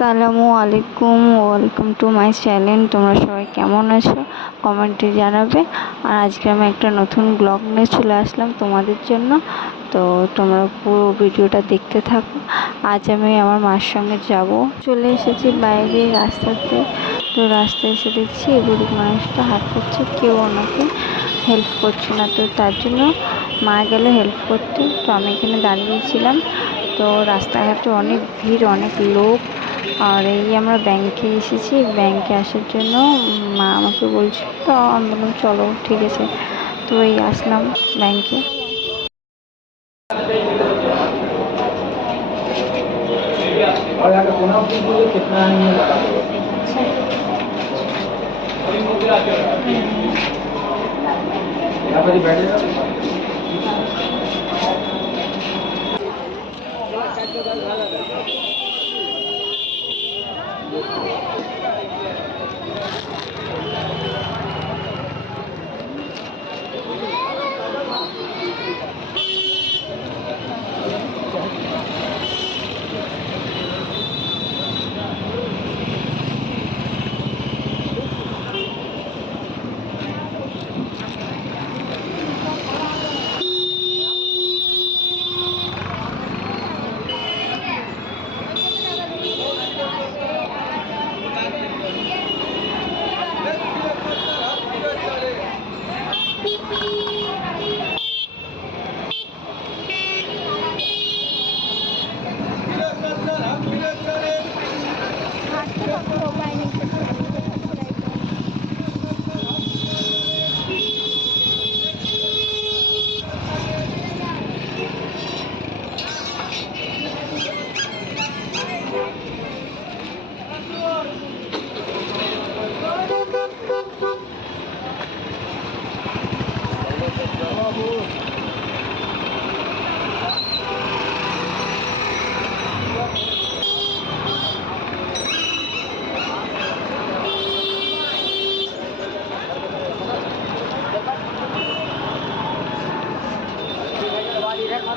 আসসালামু আলাইকুম, welcome to my channel. তোমরা সবাই কেমন আছো? কমেন্টে জানাবে। আর আজকে আমি একটা নতুন ব্লগ নিয়ে চলে আসলাম তোমাদের জন্য। তো তোমরা পুরো ভিডিওটা দেখতে থাকো। আজ আমি আমার মার সঙ্গে যাব। চলে এসেছি বাইরে রাস্তাতে। তো রাস্তায় এসে দেখছি গরিব মানুষটা হাত করছে। কেউ ওনাকে হেল্প করছে না। তো তার জন্য মা গেল হেল্প করতে। তো আমি এখানে দাঁড়িয়েছিলাম। তো রাস্তাঘাটে অনেক ভিড়, অনেক লোক। আর এই আমরা ব্যাংকে এসেছি ব্যাংকে আসার জন্য মা আমাকে বলছে তো আমি বললাম চলো ঠিক আছে তো এই আসলাম ব্যাংকে और यहाँ का पुनः पूछिए कितना है यहाँ पर ही बैठे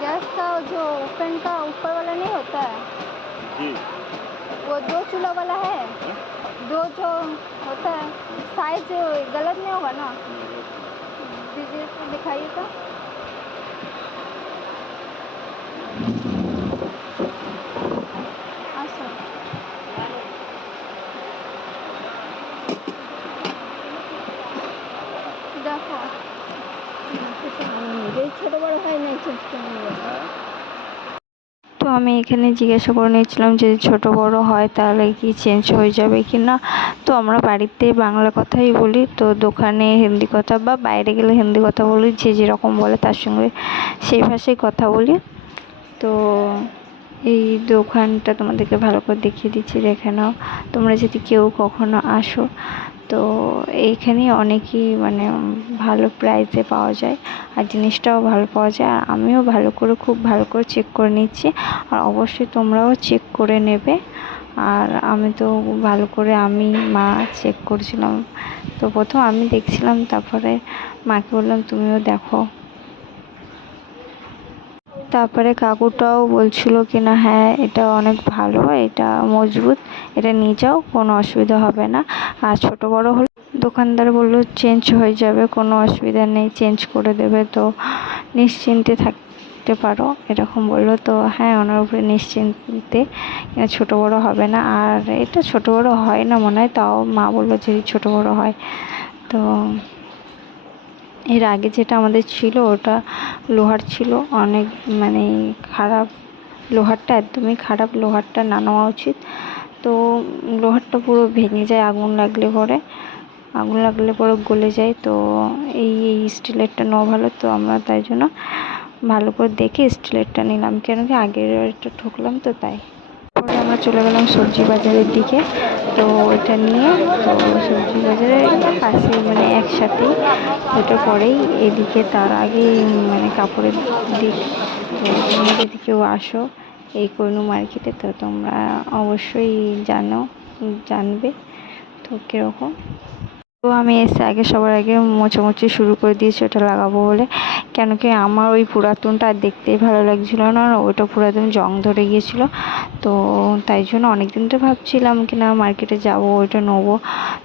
गैस का जो ओपन का ऊपर वाला नहीं होता है? जी। वो दो चूल्हा वाला है? दो जो होता है साइज़ गलत नहीं होगा ना? दीजिए दिखाइए तो। আমি এখানে জিজ্ঞাসা করে নিয়েছিলাম যদি ছোট বড় হয় তাহলে কি চেঞ্জ হয়ে যাবে কি না? তো আমরা বাড়িতে বাংলা কথাই বলি। তো দোকানে হিন্দি কথা বা বাইরে গেলে হিন্দি কথা বলি, যে যেরকম বলে তার সঙ্গে সেই ভাষায় কথা বলি। তো এই দোকানটা তোমাদেরকে ভালো করে দেখিয়ে দিচ্ছি। দেখে নাও। তোমরা যদি কেউ কখনো আসো তো এইখানে অনেকই মানে ভালো প্রাইসে পাওয়া যায়। আর জিনিসটাও ভালো পাওয়া যায়। আর আমিও ভালো করে খুব ভালো করে চেক করে নিচ্ছি। আর অবশ্যই তোমরাও চেক করে নেবে। আর আমি তো ভালো করে আমি, মা চেক করছিলাম। তো প্রথম আমি দেখছিলাম, তারপরে মাকে বললাম, তুমিও দেখো। তারপরে কাকুটাও বলছিল কি না হ্যাঁ এটা অনেক ভালো, এটা মজবুত, এটা নিয়ে যাও, কোনো অসুবিধা হবে না। আর ছোটো বড়ো হলে, দোকানদার বলল, চেঞ্জ হয়ে যাবে, কোনো অসুবিধা নেই, চেঞ্জ করে দেবে তো, নিশ্চিন্তে থাকতে পারো। এরকম বলল, তো হ্যাঁ ওনার উপরে নিশ্চিন্তে ছোটো বড়ো হবে না। আর এটা ছোটো বড়ো হয় না মনে হয়, তাও মা বলল যে ছোটো বড়ো হয়, তো এর আগে যেটা আমাদের ছিল, ওটা লোহার ছিল। অনেক মানে খারাপ, লোহারটা একদমই খারাপ, লোহারটা না নেওয়া উচিত। তো লোহারটা পুরো ভেঙে যায়, আগুন লাগলে পরে। আগুন লাগলে পরে গলে যায়। তো এই এই স্টিলেরটা নেওয়া ভালো, তো আমরা তাই জন্য ভালো করে দেখে স্টিলেরটা নিলাম। কেন কি আগের একটা ঠকলাম তো তাই। পরে আমরা চলে গেলাম সবজি বাজারের দিকে। তো এটা নিয়ে, তো সবজি বাজারে পাশে মানে একসাথেই ওটা পরেই এদিকে তার আগে মানে কাপড়ের দিক তো যদি কেউ আসো, এই কোনো মার্কেটে। তো তোমরা অবশ্যই জানো, জানবে তো কীরকম। তো আমি এসে আগে সবার আগে মোছামুছি শুরু করে দিয়েছি, ওটা লাগাবো বলে। কেন কি আমার ওই পুরাতনটা আর দেখতেই ভালো লাগছিল না, আর ওইটা পুরো একদম জং ধরে গিয়েছিল। তো তাই জন্য অনেক দিন তো ভাবছিলাম কি না মার্কেটে যাব, ওইটা নেব।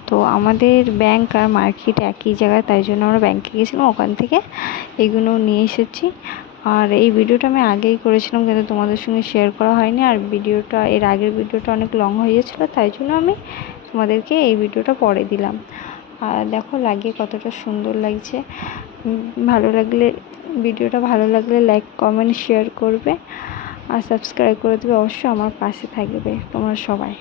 তো আমাদের ব্যাংক আর মার্কেট একই জায়গায়, তাই জন্য আমরা ব্যাংকে গেছিলাম, ওখান থেকে এগুলো নিয়ে এসেছি। আর এই ভিডিওটা আমি আগেই করেছিলাম, কিন্তু তোমাদের সঙ্গে শেয়ার করা হয়নি। আর ভিডিওটা, এর আগের ভিডিওটা অনেক লং হয়ে গেছিল তাই জন্য আমি তোমাদেরকে এই ভিডিওটা পরে দিলাম। আর দেখো লাগিয়ে কতটা সুন্দর লাগছে। ভালো লাগলে, ভিডিওটা ভালো লাগলে লাইক কমেন্ট শেয়ার করবে। আর সাবস্ক্রাইব করে দেবে অবশ্যই আমার পাশে থাকবে তোমরা সবাই।